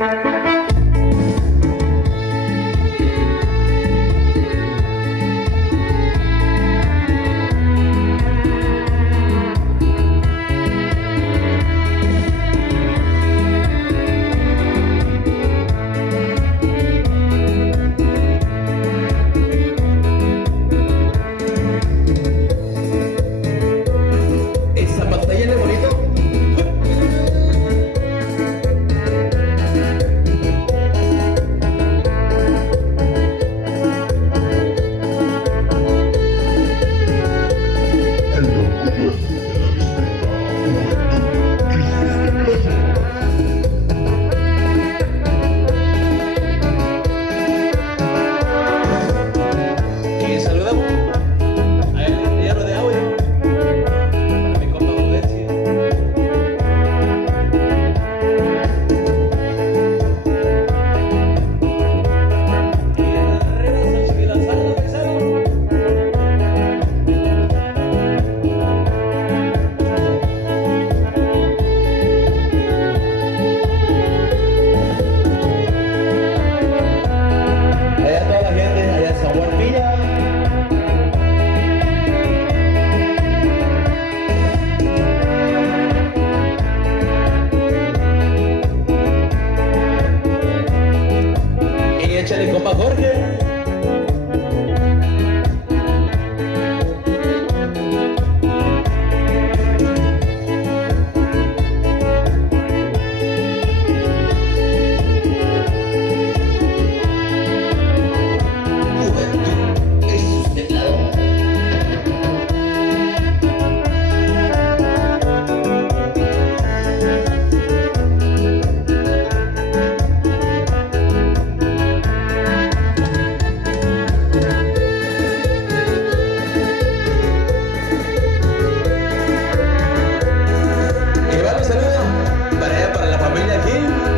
Esa pantalla de bonito. Y saludamos a el diario de audio para mi compa Prudencia. Y arriba Sánchez de Lanzado, paisano. Allá toda la gente, allá en San Juan Villa. Y échale compa Jorge. Juventud es sustentado. Y va un saludo para allá, para la familia Gil.